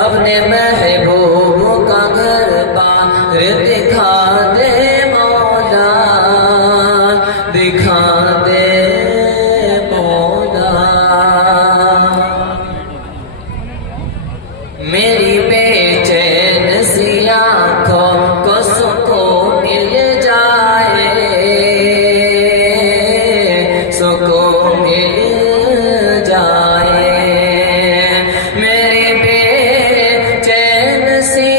अपने महबूब का घर बार दिखा दे मौला, दिखा दे मौला। मेरी बेचैन सी आँखों को सुकून मिल जाए, सुकून मिल जाए। मेरी बेचैन सी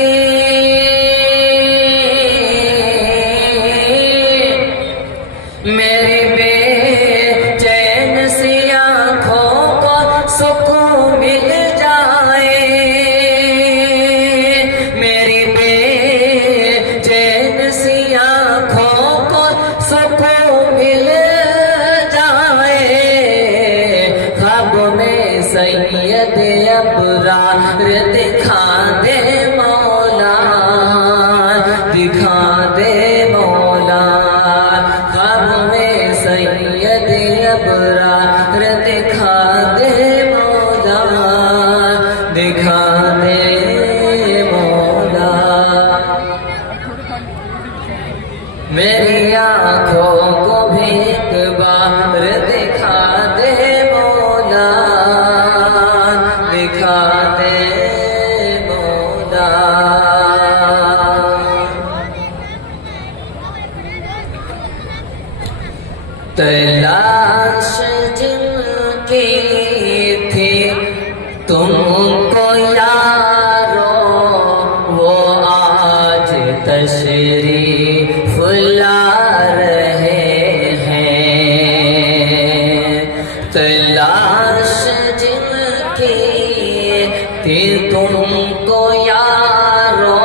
मेरी बेचैन सी आँखों को सुकून मिल जाए। मेरी बेचैन सी आँखों को सुकून मिल जाए। ख्वाब में सैयद अबरार दिखा दे मौला, दिखा दे मौला। ख्वाब में सैयद अबरार दिखा दे मौला, दिखा दे मौला। मेरी आँखों को भी एक बार दिखा दे मौला, दिखा दे मौला। तलाश जिनकी थी तुमको यारो, वो आज तशरीफ ला रहे हैं। तलाश जिनकी थी तुमको यारो,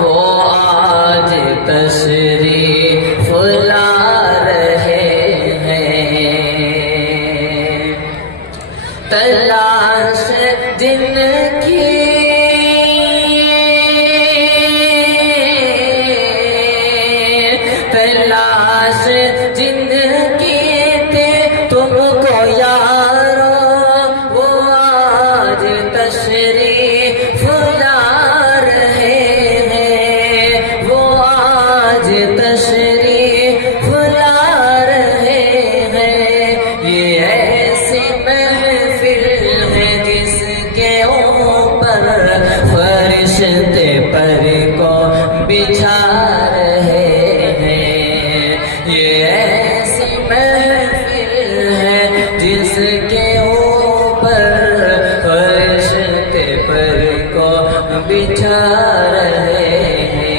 वो आज तशरीफ ला तलाश जिनकी तलाश जिनकी थे तुमको यारो, वो आज तशरीफ ला रहे हैं, वो आज तशरीफ ला रहे हैं। ये ऐसी महफिल है जिसके ऊपर फरिश्ते पर को बिछा रहे हैं। ये ऐसी महफिल है जिसके ऊपर फरिश्ते पर को बिछा रहे हैं।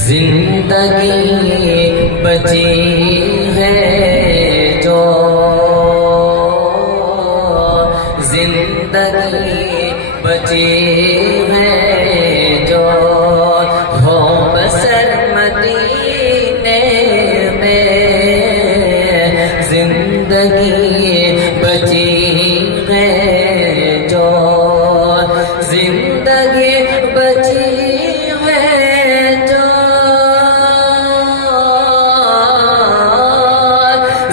जिंदगी बची है जो, जिंदगी बची है जो, हो बसर मदीने में। जिंदगी बची है जो, जिंदगी बची है जो,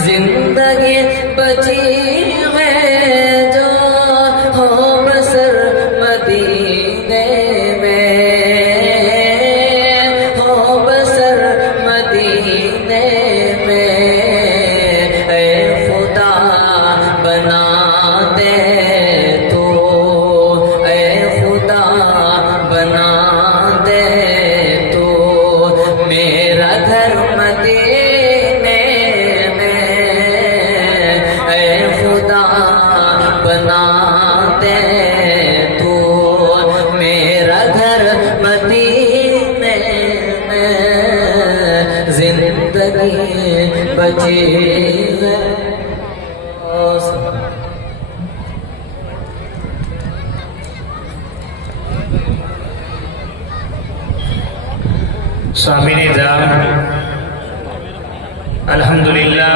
जिंदगी बची है जो, हो बसर मदीने में, हो बसर मदीने में। ऐ खुदा बना दे तू, ऐ खुदा बना दे तू मेरा घर मदीने में। ऐ खुदा बना दे तू मेरा घर मदीने में। जिंदगी बची है। स्वामी निजाम, अल्हम्दुलिल्लाह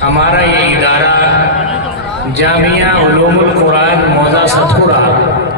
हमारा ये इदारा जामिया उलूमुल कुरान मौजा